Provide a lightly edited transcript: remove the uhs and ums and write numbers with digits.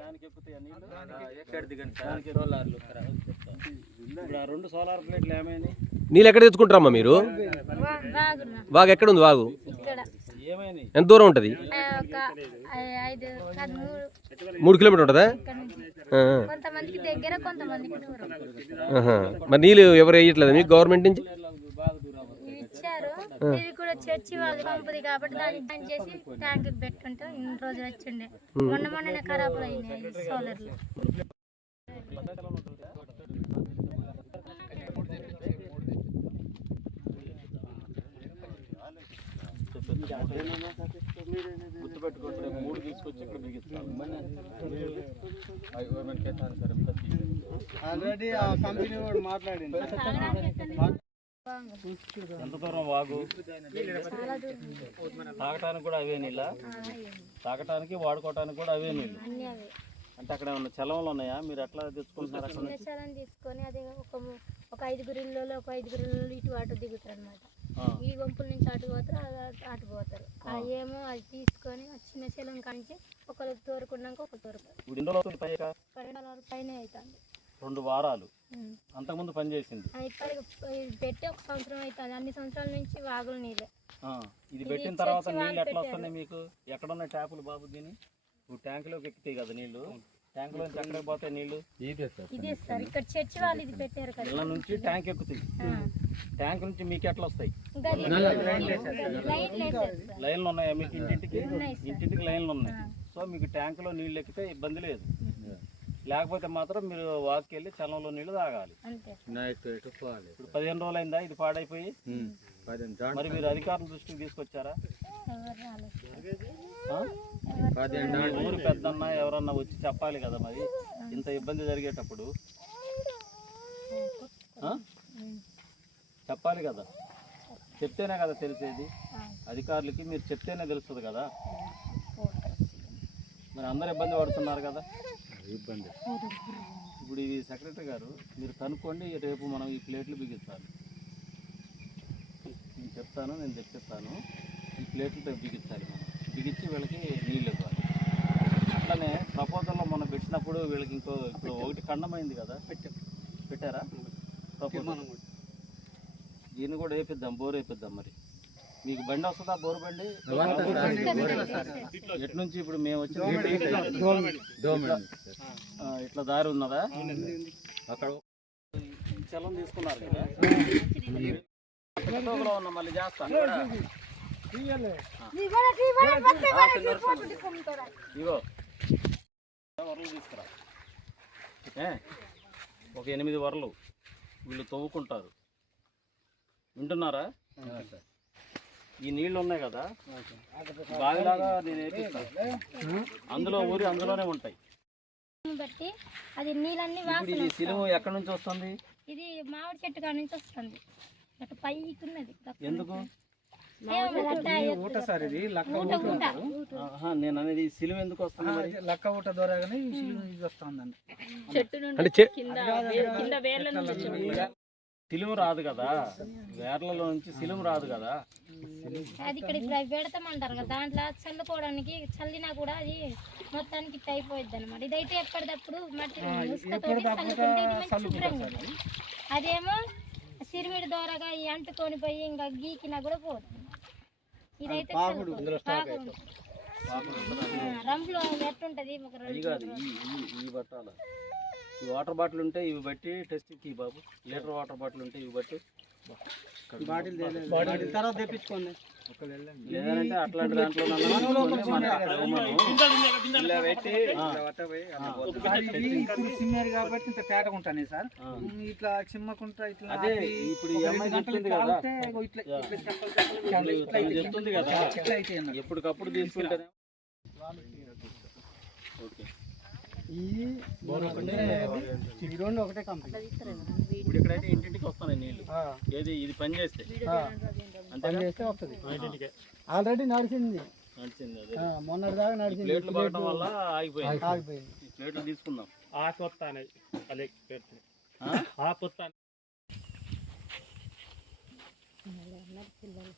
దానికి ఎక్కుతాయి ఇప్పుడు ఆ 2 సోలార్ ప్లేట్లు ఏమైంది? నీళ్ళు ఎక్కడ తెచ్చుకుంటారమ్మా మీరు? వాగు ఎక్కడ ఉంది? వాగు ఏమైంది? ఎంత దూరం ఉంటుంది? 3 కిలోమీటర్ ఉంటుందా? మరి నీళ్ళు ఎవరు వేయట్లేదా మీకు గవర్నమెంట్ నుంచి? ఇది కూడా చర్చి వాళ్ళు పంపుది కాబట్టి దాన్ని బంద్ చేసి ట్యాంక్ పెట్టుకుంటే ఇన్ని రోజులు వచ్చిండే. మొన్ననే ఖరాబ్ అయినాయి సోలర్లు. గుర్తుపెట్టుకుంటే 3 తీసుకొచ్చి ఇక్కడ బిగిస్తాను. ఆల్రెడీ ఆ కంపెనీ వాడు మాట్లాడింది. ఎంత దూరం వాగు? తాగటానికి కూడా అవే నీళ్ళ? తాగటానికి వాడుకోవటానికి కూడా అవే నీళ్ళు. అంటే అక్కడ ఏమన్నా చలవలు ఉన్నాయా? మీరు ఎట్లా తెచ్చుకుంటున్నారు? తీసుకొని అదే ఒక 5 ఇళ్ళలో ఒక 5 ఇళ్ళు ఇటు అటు దిగుతారు అనమాట. ఈ గుంపుల నుంచి అటు పోతారు, అటు పోతారు. ఏమో అది తీసుకొని చిన్న శలం కానించి ఒకరికి తోరుకున్నాక ఒక తోరుకు 2 పైన అవుతుంది. 2 వారాలు అంతకుముందు పనిచేసింది. పెట్టి 1 సంవత్సరం అవుతుంది. అన్ని సంవత్సరాల నుంచి వాగులు నీళ్ళే. ఇది పెట్టిన తర్వాత నీళ్ళు ఎట్లా వస్తున్నాయి మీకు? ఎక్కడున్నాయి ట్యాపులు బాబు? దీన్ని ట్యాంకులోకి ఎక్కుతాయి కదా నీళ్లు. ట్యాంక్ లో ఎక్కడికి పోతాయి నీళ్లు? ఇక్కడ చర్చి వాళ్ళు ఇది పెట్టారు కదా, ఇళ్ళ నుంచి ట్యాంక్ ఎక్కుతాయి. ట్యాంక్ నుంచి మీకు ఎట్లా వస్తాయి? లైన్లు ఉన్నాయా మీకు? ఇంటింటికి లైన్లు ఉన్నాయి. సో మీకు ట్యాంకులో నీళ్ళు ఎక్కితే ఇబ్బంది లేదు. లేకపోతే మాత్రం మీరు వాక్కి వెళ్ళి చలంలో నీళ్లు తాగాలి. ఇప్పుడు 15 రోజులు అయిందా ఇది పాడైపోయి? మరి మీరు అధికారుల దృష్టికి తీసుకొచ్చారా? ఊరు పెద్దన్నా ఎవరన్నా వచ్చి చెప్పాలి కదా. మరి ఇంత ఇబ్బంది జరిగేటప్పుడు చెప్పాలి కదా. చెప్తేనే కదా తెలిసేది. అధికారులకి మీరు చెప్తేనే తెలుస్తుంది కదా. మరి అందరు ఇబ్బంది పడుతున్నారు కదా. ఇప్పుడు ఇది సెక్రటరీ గారు మీరు కనుక్కోండి. రేపు మనం ఈ ప్లేట్లు బిగించాలి. నేను చెప్తాను, నేను తెప్పిస్తాను. ఈ ప్లేట్లు బిగించాలి. మనం బిగించి వీళ్ళకి నీళ్ళు ఇవ్వాలి. అట్లనే ప్రపోజల్లో మనం పెట్టినప్పుడు వీళ్ళకి ఇప్పుడు ఒకటి ఖండమైంది కదా, పెట్టారా ప్రపోజల్? దీన్ని కూడా వేపిద్దాం, బోర్ వేపిద్దాం. మరి మీకు బండి వస్తుందా? బోరు బండి ఎటు నుంచి? ఇప్పుడు మేము వచ్చిన ఇట్లా దారి ఉన్నదా? అక్కడ చలం తీసుకున్నారు కదా. ఉన్నా మళ్ళీ చేస్తాను. ఇగో వరలు తీసుకురా. ఒక 8 వరలు వీళ్ళు తవ్వుకుంటారు. వింటున్నారా? ఈ నీళ్లు ఉన్నాయి కదా, బావిలాగా నేను వేపిస్తాను. అందులో ఊరి అందులోనే ఉంటాయి. బట్టి అది నీళ్ళన్నీ ఇది సిలువ ఎక్కడి నుంచి వస్తుంది? ఇది మామిడి చెట్టు కాడ నుంచి వస్తుంది. పైకి ఉన్నది. ఎందుకు? నేను అనేది సిలువ ఎందుకు వస్తుంది? లక్క ఊట ద్వారా వస్తుందండి. సిలువ రాదు కదా, వేర్లలో నుంచి సిలువ రాదు కదా. అది ఇక్కడ పెడతామంటారు కదా, దాంట్లో చల్లుకోవడానికి చల్లినా కూడా అది మొత్తానికి ఇట్ అయిపోయింది అనమాట. ఇదైతే ఎప్పటికప్పుడు మట్టి శుభ్రంగా. అదేమో సిరిమిడి ద్వారాగా అంటుకొని పోయి ఇంకా గీకినా కూడా పోతుంది. ఇదైతే రంపులో ఎట్టుంటది. ఈ బట్టాల ఈ వాటర్ బాటిల్ ఉంటే ఇవి బట్టి టెస్ట్ ఈ బాబు. లీటర్ వాటర్ బాటిల్ ఉంటే ఇవి బట్టి తర్వాత తెప్పించుకోండి. లేదంటే అట్లాంటి దాంట్లో సిమ్మర్ కాబట్టి ఇంత తేటగా ఉంటాను సార్. ఇట్లా చిమ్మకుంటా ఇట్లా. అదే ఇప్పుడు ఈ అమ్మాయి చెప్తుంది కదా, చెప్తుంది కదా ఎప్పటికప్పుడు తీసుకుంటానే. ఓకే, ఒకటే కంపెనీ. ఇప్పుడు ఇక్కడైతే ఇంటింటికి వస్తున్నాయి నీళ్లు. ఏది ఇది పని చేస్తే వస్తుంది. ఆల్రెడీ నడిచింది. అదే మొన్నటి దాకా నడిచింది. ప్లేట్లు పడటం వల్ల ఆగిపోయింది. ప్లేట్లు తీసుకుందాం. పిల్లలు